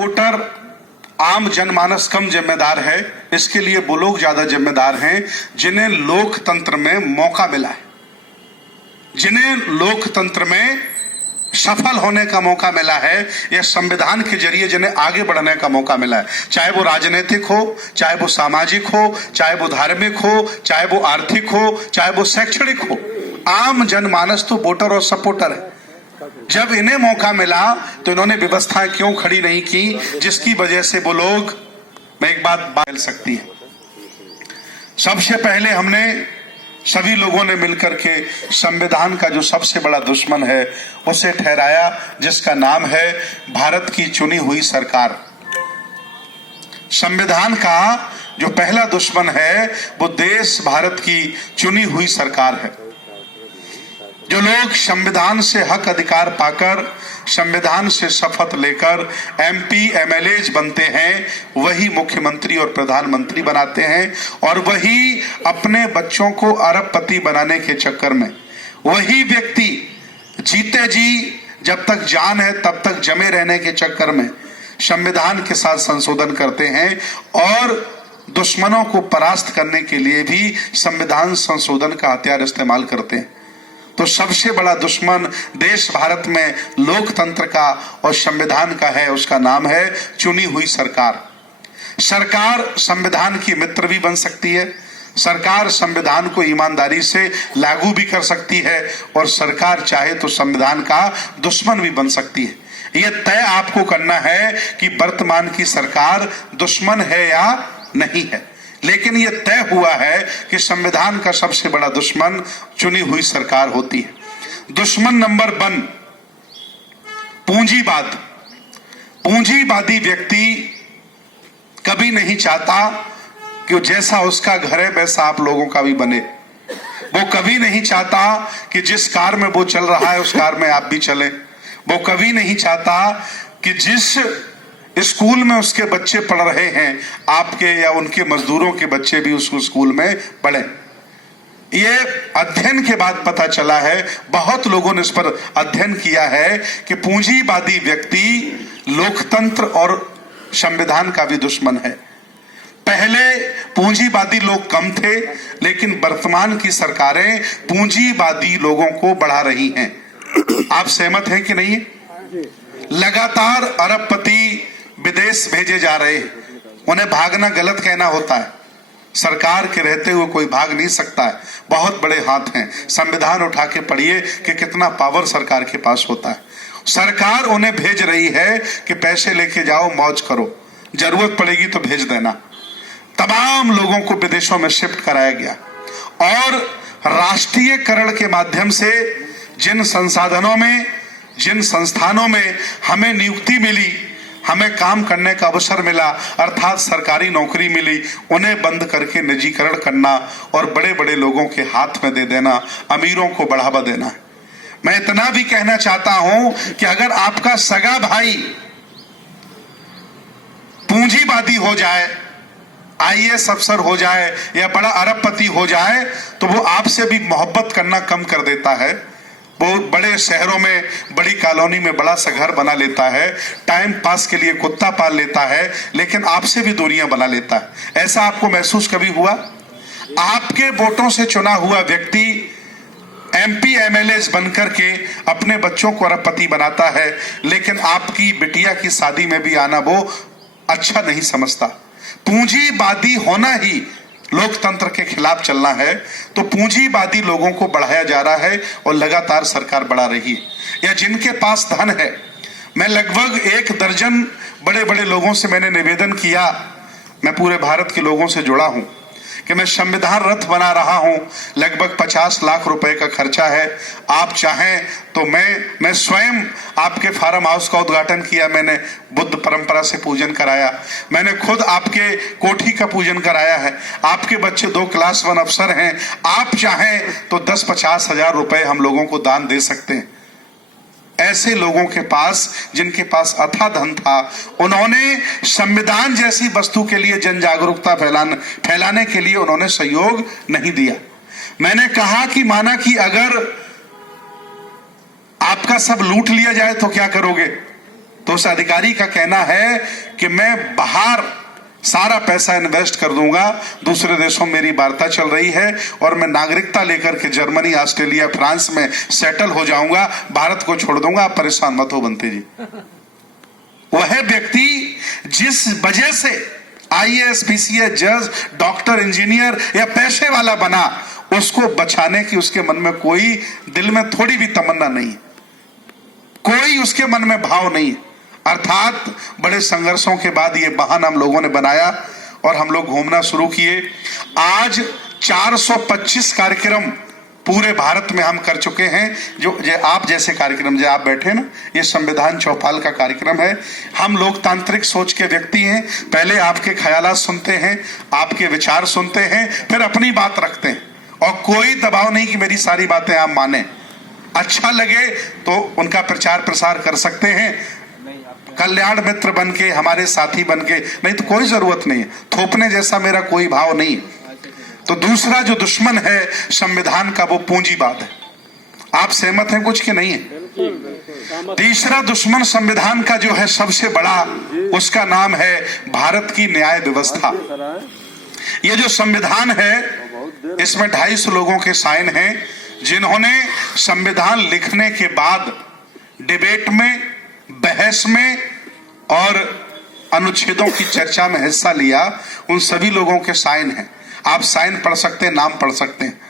Voter आम जनमानस कम जिम्मेदार है, इसके लिए वो लोग ज्यादा जिम्मेदार हैं जिन्हें लोकतंत्र में मौका मिला है, जिन्हें लोकतंत्र में सफल होने का मौका मिला है, या संविधान के जरिए जिन्हें आगे बढ़ने का मौका मिला है। चाहे वो राजनीतिक हो, चाहे वो सामाजिक हो, चाहे वो धार्मिक हो, चाहे वो आर्थिक हो, चाहे वो शैक्षणिक हो, आम जनमानस तो वोटर और सपोर्टर है। जब इन्हें मौका मिला तो इन्होंने व्यवस्थाएं क्यों खड़ी नहीं की, जिसकी वजह से वो लोग, मैं एक बात मिल सकती है। सबसे पहले हमने सभी लोगों ने मिलकर के संविधान का जो सबसे बड़ा दुश्मन है उसे ठहराया, जिसका नाम है भारत की चुनी हुई सरकार। संविधान का जो पहला दुश्मन है वो देश भारत की चुनी हुई सरकार है। जो लोग संविधान से हक अधिकार पाकर, संविधान से शपथ लेकर एमपी एमएलए बनते हैं, वही मुख्यमंत्री और प्रधानमंत्री बनाते हैं, और वही अपने बच्चों को अरबपति बनाने के चक्कर में, वही व्यक्ति जीते जी जब तक जान है तब तक जमे रहने के चक्कर में संविधान के साथ संशोधन करते हैं, और दुश्मनों को परास्त करने के लिए भी संविधान संशोधन का हथियार इस्तेमाल करते हैं। तो सबसे बड़ा दुश्मन देश भारत में लोकतंत्र का और संविधान का है, उसका नाम है चुनी हुई सरकार। सरकार संविधान की मित्र भी बन सकती है, सरकार संविधान को ईमानदारी से लागू भी कर सकती है, और सरकार चाहे तो संविधान का दुश्मन भी बन सकती है। यह तय आपको करना है कि वर्तमान की सरकार दुश्मन है या नहीं है, लेकिन यह तय हुआ है कि संविधान का सबसे बड़ा दुश्मन चुनी हुई सरकार होती है। दुश्मन नंबर 1 पूंजीवाद। पूंजीवादी व्यक्ति कभी नहीं चाहता कि जैसा उसका घर है वैसा आप लोगों का भी बने। वो कभी नहीं चाहता कि जिस कार में वो चल रहा है उस कार में आप भी चलें। वो कभी नहीं चाहता कि जिस स्कूल में उसके बच्चे पढ़ रहे हैं, आपके या उनके मजदूरों के बच्चे भी उस स्कूल में पढ़े। ये अध्ययन के बाद पता चला है, बहुत लोगों ने इस पर अध्ययन किया है कि पूंजीवादी व्यक्ति लोकतंत्र और संविधान का भी दुश्मन है। पहले पूंजीवादी लोग कम थे, लेकिन वर्तमान की सरकारें पूंजीवादी लोगों को बढ़ा रही हैं। आप सहमत हैं कि नहीं? लगातार अरबपति विदेश भेजे जा रहे हैं। उन्हें भागना गलत कहना होता है, सरकार के रहते हुए कोई भाग नहीं सकता है। बहुत बड़े हाथ हैं, संविधान उठा के पढ़िए कि कितना पावर सरकार के पास होता है। सरकार उन्हें भेज रही है कि पैसे लेके जाओ, मौज करो, जरूरत पड़ेगी तो भेज देना। तमाम लोगों को विदेशों में शिफ्ट कराया गया, और राष्ट्रीयकरण के माध्यम से जिन संसाधनों में, जिन संस्थानों में हमें नियुक्ति मिली, हमें काम करने का अवसर मिला, अर्थात सरकारी नौकरी मिली, उन्हें बंद करके निजीकरण करना और बड़े बड़े लोगों के हाथ में दे देना, अमीरों को बढ़ावा देना। मैं इतना भी कहना चाहता हूं कि अगर आपका सगा भाई पूंजीवादी हो जाए, आईएएस अफसर हो जाए या बड़ा अरबपति हो जाए, तो वो आपसे भी मोहब्बत करना कम कर देता है। वो बड़े शहरों में, बड़ी कॉलोनी में बड़ा सा घर बना लेता है, टाइम पास के लिए कुत्ता पाल लेता है, लेकिन आपसे भी दूरियां बना लेता है। ऐसा आपको महसूस कभी हुआ? आपके वोटों से चुना हुआ व्यक्ति एमपी एमएलए बनकर के अपने बच्चों को अरबपति बनाता है, लेकिन आपकी बिटिया की शादी में भी आना वो अच्छा नहीं समझता। पूंजीवादी होना ही लोकतंत्र के खिलाफ चलना है, तो पूंजीवादी लोगों को बढ़ाया जा रहा है और लगातार सरकार बढ़ा रही है। या जिनके पास धन है, मैं लगभग 1 दर्जन बड़े बड़े लोगों से मैंने निवेदन किया, मैं पूरे भारत के लोगों से जुड़ा हूं कि मैं संविधान रथ बना रहा हूं, लगभग 50 लाख रुपए का खर्चा है। आप चाहें तो मैं स्वयं आपके फार्म हाउस का उद्घाटन किया, मैंने बुद्ध परंपरा से पूजन कराया, मैंने खुद आपके कोठी का पूजन कराया है। आपके बच्चे 2 क्लास 1 अफसर हैं, आप चाहें तो 10-50 हजार रुपए हम लोगों को दान दे सकते हैं। ऐसे लोगों के पास, जिनके पास अथाह धन था, उन्होंने संविधान जैसी वस्तु के लिए जन जागरूकता फैलाने के लिए उन्होंने सहयोग नहीं दिया। मैंने कहा कि माना कि अगर आपका सब लूट लिया जाए तो क्या करोगे? तो उस अधिकारी का कहना है कि मैं बाहर सारा पैसा इन्वेस्ट कर दूंगा, दूसरे देशों में मेरी वार्ता चल रही है और मैं नागरिकता लेकर के जर्मनी, ऑस्ट्रेलिया, फ्रांस में सेटल हो जाऊंगा, भारत को छोड़ दूंगा, आप परेशान मत हो बंते जी। वह व्यक्ति जिस वजह से IAS, PCS, जज, डॉक्टर, इंजीनियर या पैसे वाला बना, उसको बचाने की उसके मन में कोई, दिल में थोड़ी भी तमन्ना नहीं, कोई उसके मन में भाव नहीं। अर्थात बड़े संघर्षों के बाद ये वाहन हम लोगों ने बनाया और हम लोग घूमना शुरू किए। आज 425 कार्यक्रम पूरे भारत में हम कर चुके हैं। जो आप जैसे कार्यक्रम, जो आप बैठे ना, ये संविधान चौपाल का कार्यक्रम है। हम लोकतांत्रिक सोच के व्यक्ति हैं, पहले आपके ख्यालात सुनते हैं, आपके विचार सुनते हैं, फिर अपनी बात रखते हैं और कोई दबाव नहीं कि मेरी सारी बातें आप माने। अच्छा लगे तो उनका प्रचार प्रसार कर सकते हैं, कल्याण मित्र बन के, हमारे साथी बन के, नहीं तो कोई जरूरत नहीं है। थोपने जैसा मेरा कोई भाव नहीं। तो दूसरा जो दुश्मन है संविधान का, वो पूंजीवाद है। आप सहमत हैं कुछ के नहीं है? तीसरा दुश्मन संविधान का जो है सबसे बड़ा, उसका नाम है भारत की न्याय व्यवस्था। ये जो संविधान है इसमें 250 लोगों के साइन हैं, जिन्होंने संविधान लिखने के बाद डिबेट में, बहस में और अनुच्छेदों की चर्चा में हिस्सा लिया। उन सभी लोगों के साइन हैं। आप साइन पढ़ सकते हैं, नाम पढ़ सकते हैं।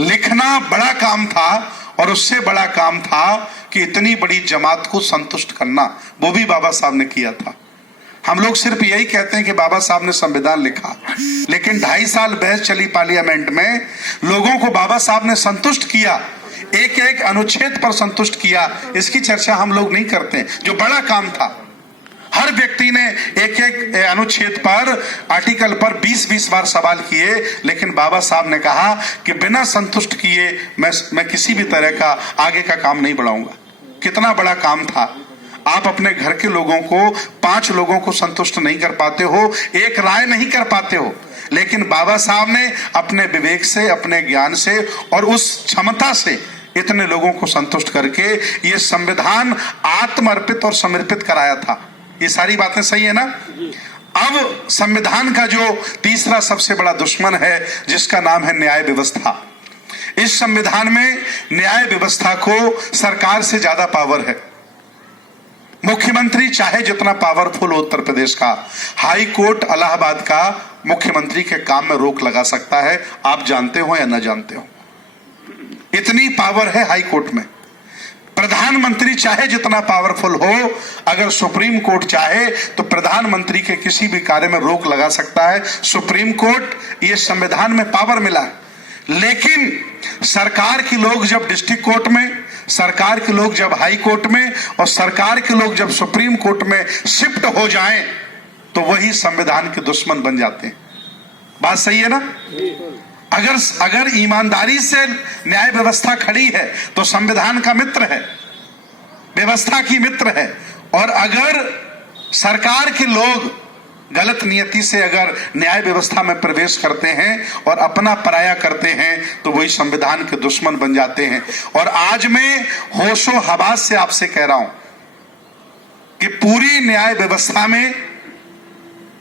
लिखना बड़ा काम था और उससे बड़ा काम था कि इतनी बड़ी जमात को संतुष्ट करना, वो भी बाबा साहब ने किया था। हम लोग सिर्फ यही कहते हैं कि बाबा साहब ने संविधान लिखा, लेकिन 2.5 साल बहस चली पार्लियामेंट में, लोगों को बाबा साहब ने संतुष्ट किया, एक एक अनुच्छेद पर संतुष्ट किया। इसकी चर्चा हम लोग नहीं करते, जो बड़ा काम था। हर व्यक्ति ने एक एक अनुच्छेद पर, आर्टिकल पर 20-20 बार सवाल किए, लेकिन बाबा साहब ने कहा कि बिना संतुष्ट किए मैं किसी भी तरह का आगे का काम नहीं बढ़ाऊंगा। कितना बड़ा काम था। आप अपने घर के लोगों को, 5 लोगों को संतुष्ट नहीं कर पाते हो, एक राय नहीं कर पाते हो, लेकिन बाबा साहब ने अपने विवेक से, अपने ज्ञान से और उस क्षमता से इतने लोगों को संतुष्ट करके ये संविधान आत्मर्पित और समर्पित कराया था। ये सारी बातें सही है ना? अब संविधान का जो तीसरा सबसे बड़ा दुश्मन है, जिसका नाम है न्याय व्यवस्था। इस संविधान में न्याय व्यवस्था को सरकार से ज्यादा पावर है। मुख्यमंत्री चाहे जितना पावरफुल हो उत्तर प्रदेश का, हाई कोर्ट इलाहाबाद का मुख्यमंत्री के काम में रोक लगा सकता है। आप जानते हो या न जानते हो, इतनी पावर है हाई कोर्ट में। प्रधानमंत्री चाहे जितना पावरफुल हो, अगर सुप्रीम कोर्ट चाहे तो प्रधानमंत्री के किसी भी कार्य में रोक लगा सकता है। सुप्रीम कोर्ट, ये संविधान में पावर मिला है। लेकिन सरकार के लोग जब डिस्ट्रिक्ट कोर्ट में, सरकार के लोग जब हाई कोर्ट में और सरकार के लोग जब सुप्रीम कोर्ट में शिफ्ट हो जाएं, तो वही संविधान के दुश्मन बन जाते हैं। बात सही है ना? अगर ईमानदारी से न्याय व्यवस्था खड़ी है तो संविधान का मित्र है, व्यवस्था की मित्र है। और अगर सरकार के लोग गलत नियति से अगर न्याय व्यवस्था में प्रवेश करते हैं और अपना पराया करते हैं, तो वही संविधान के दुश्मन बन जाते हैं। और आज मैं होशो हवास से आपसे कह रहा हूं कि पूरी न्याय व्यवस्था में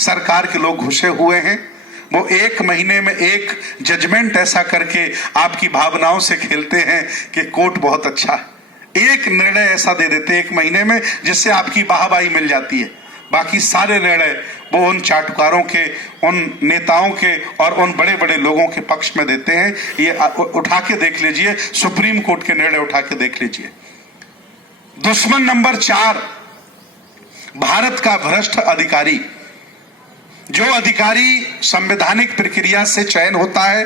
सरकार के लोग घुसे हुए हैं। वो 1 महीने में एक जजमेंट ऐसा करके आपकी भावनाओं से खेलते हैं कि कोर्ट बहुत अच्छा है। एक निर्णय ऐसा दे देते 1 महीने में, जिससे आपकी वाहवाही मिल जाती है। बाकी सारे निर्णय वो उन चाटुकारों के, उन नेताओं के और उन बड़े बड़े लोगों के पक्ष में देते हैं। ये उठा के देख लीजिए, सुप्रीम कोर्ट के निर्णय उठा के देख लीजिए। दुश्मन नंबर 4, भारत का भ्रष्ट अधिकारी। जो अधिकारी संवैधानिक प्रक्रिया से चयन होता है,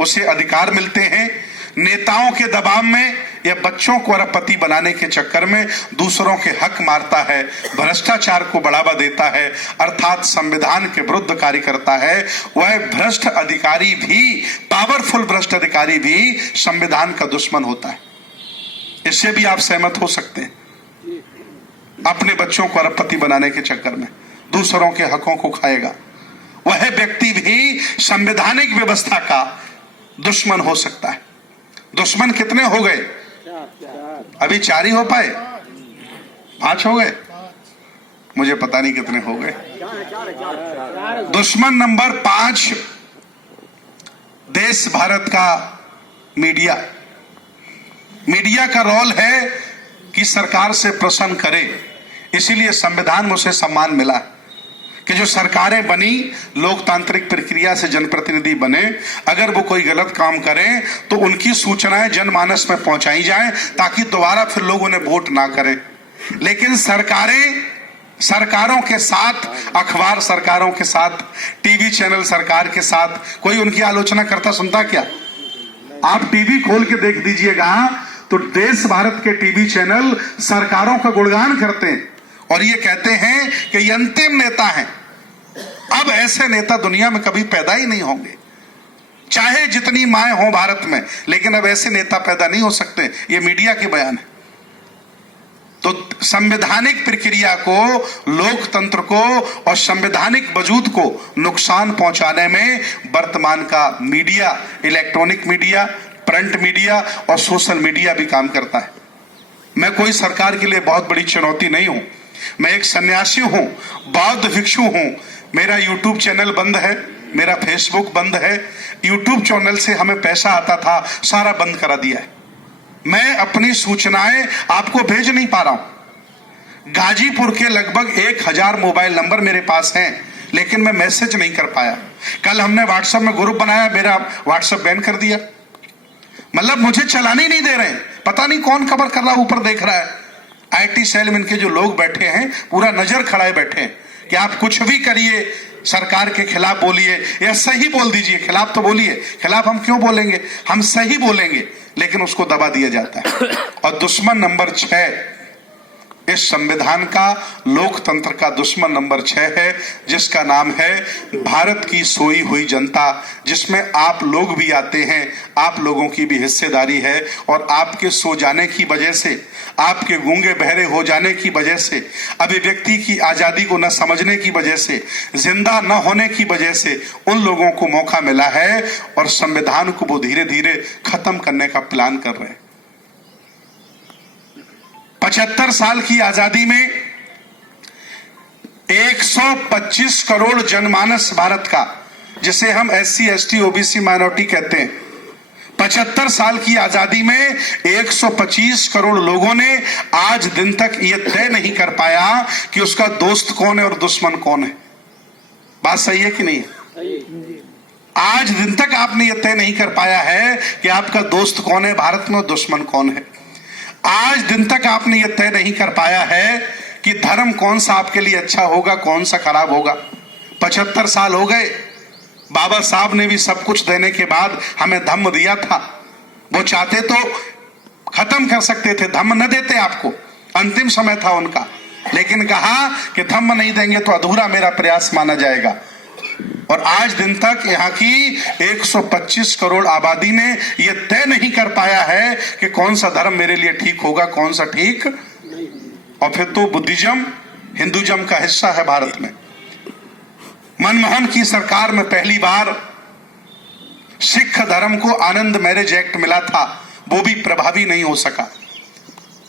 उसे अधिकार मिलते हैं। नेताओं के दबाव में या बच्चों को अरबपति बनाने के चक्कर में दूसरों के हक मारता है, भ्रष्टाचार को बढ़ावा देता है, अर्थात संविधान के विरुद्ध कार्य करता है। वह भ्रष्ट अधिकारी भी, पावरफुल भ्रष्ट अधिकारी भी संविधान का दुश्मन होता है। इससे भी आप सहमत हो सकते हैं। अपने बच्चों को अरबपति बनाने के चक्कर में दूसरों के हकों को खाएगा, वह व्यक्ति भी संवैधानिक व्यवस्था का दुश्मन हो सकता है। दुश्मन कितने हो गए? अभी 4 ही हो पाए, 5 हो गए। मुझे पता नहीं कितने हो गए। दुश्मन नंबर 5 देश भारत का मीडिया। मीडिया का रोल है कि सरकार से प्रश्न करे, इसीलिए संविधान में उसे सम्मान मिला कि जो सरकारें बनी लोकतांत्रिक प्रक्रिया से जनप्रतिनिधि बने, अगर वो कोई गलत काम करें तो उनकी सूचनाएं जनमानस में पहुंचाई जाएं ताकि दोबारा फिर लोग उन्हें वोट ना करें। लेकिन सरकारों के साथ, अखबार सरकारों के साथ, टीवी चैनल सरकार के साथ कोई उनकी आलोचना करता सुनता क्या? आप टीवी खोल के देख दीजिएगा तो देश भारत के टीवी चैनल सरकारों का गुणगान करते हैं और ये कहते हैं कि ये अंतिम नेता हैं। अब ऐसे नेता दुनिया में कभी पैदा ही नहीं होंगे, चाहे जितनी माएं हों भारत में, लेकिन अब ऐसे नेता पैदा नहीं हो सकते। ये मीडिया के बयान है। तो संवैधानिक प्रक्रिया को, लोकतंत्र को और संवैधानिक वजूद को नुकसान पहुंचाने में वर्तमान का media, electronic media, print media और सोशल मीडिया भी काम करता है। मैं कोई सरकार के लिए बहुत बड़ी चुनौती नहीं हूं। मैं एक सन्यासी हूं, बौद्ध भिक्षु हूं। मेरा यूट्यूब चैनल बंद है, मेरा फेसबुक बंद है। यूट्यूब चैनल से हमें पैसा आता था, सारा बंद करा दिया है। मैं अपनी सूचनाएं आपको भेज नहीं पा रहा हूं। गाजीपुर के लगभग 1000 मोबाइल नंबर मेरे पास हैं, लेकिन मैं मैसेज नहीं कर पाया। कल हमने व्हाट्सएप में ग्रुप बनाया, मेरा व्हाट्सएप बैन कर दिया। मतलब मुझे चलाने ही नहीं दे रहे। पता नहीं कौन खबर कर रहा, ऊपर देख रहा है। आईटी सेल में इनके जो लोग बैठे हैं पूरा नजर खड़ाए बैठे हैं कि आप कुछ भी करिए, सरकार के खिलाफ बोलिए या सही बोल दीजिए। खिलाफ तो बोलिए, खिलाफ हम क्यों बोलेंगे, हम सही बोलेंगे, लेकिन उसको दबा दिया जाता है। और दुश्मन नंबर 6 इस संविधान का, लोकतंत्र का दुश्मन नंबर 6 है, जिसका नाम है भारत की सोई हुई जनता, जिसमें आप लोग भी आते हैं। आप लोगों की भी हिस्सेदारी है और आपके सो जाने की वजह से, आपके गूंगे बहरे हो जाने की वजह से, अभिव्यक्ति की आजादी को न समझने की वजह से, जिंदा न होने की वजह से उन लोगों को मौका मिला है और संविधान को वो धीरे धीरे खत्म करने का प्लान कर रहे हैं। 75 साल की आजादी में 125 करोड़ जनमानस भारत का, जिसे हम SC ST OBC माइनॉरिटी कहते हैं, 75 साल की आजादी में 125 करोड़ लोगों ने आज दिन तक यह तय नहीं कर पाया कि उसका दोस्त कौन है और दुश्मन कौन है। बात सही है कि नहीं है? आज दिन तक आपने यह तय नहीं कर पाया है कि आपका दोस्त कौन है भारत में और दुश्मन कौन है। आज दिन तक आपने यह तय नहीं कर पाया है कि धर्म कौन सा आपके लिए अच्छा होगा, कौन सा खराब होगा। 75 साल हो गए। बाबा साहब ने भी सब कुछ देने के बाद हमें धम्म दिया था। वो चाहते तो खत्म कर सकते थे, धम्म न देते आपको, अंतिम समय था उनका, लेकिन कहा कि धम्म नहीं देंगे तो अधूरा मेरा प्रयास माना जाएगा। और आज दिन तक यहाँ की 125 करोड़ आबादी ने यह तय नहीं कर पाया है कि कौन सा धर्म मेरे लिए ठीक होगा, कौन सा ठीक नहीं। और फिर तो बुद्धिज्म हिंदुज्म का हिस्सा है भारत में। मनमोहन की सरकार में पहली बार सिख धर्म को आनंद मैरिज एक्ट मिला था, वो भी प्रभावी नहीं हो सका।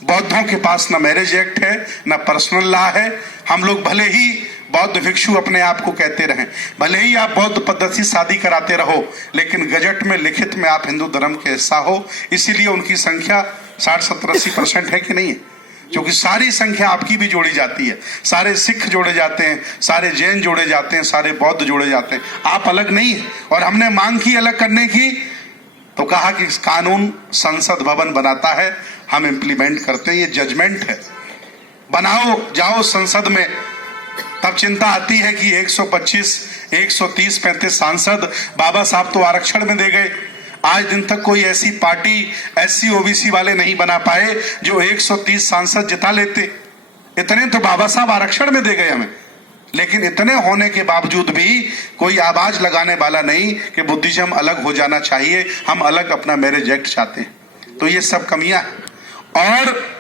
बौद्धों के पास न मैरिज एक्ट है, न पर्सनल लॉ है। हम लोग भले ही बौद्ध भिक्षु अपने आप को कहते रहें, भले ही आप बौद्ध पद्धति शादी कराते रहो, लेकिन गजट में लिखित में आप हिंदू धर्म के हिस्सा हो। इसीलिए उनकी संख्या 60-70-80% है कि नहीं है, क्योंकि सारी संख्या आपकी भी जोड़ी जाती है। सारे सिख जोड़े जाते हैं, सारे जैन जोड़े जाते हैं, सारे बौद्ध जोड़े जाते हैं। आप अलग नहीं है। और हमने मांग की अलग करने की, तो कहा कि कानून संसद भवन बनाता है, हम इम्प्लीमेंट करते हैं, ये जजमेंट है। बनाओ, जाओ संसद में। तब चिंता आती है कि 125, 130, 35 सांसद बाबा साहब तो आरक्षण में दे गए। आज दिन तक कोई ऐसी पार्टी SC OBC वाले नहीं बना पाए जो 130 सांसद जिता लेते। इतने तो बाबा साहब आरक्षण में दे गए हमें, लेकिन इतने होने के बावजूद भी कोई आवाज लगाने वाला नहीं कि बुद्धिज्म अलग हो जाना चाहिए, हम अलग अपना मैरिज एक्ट चाहते हैं। तो ये सब कमियां हैं। और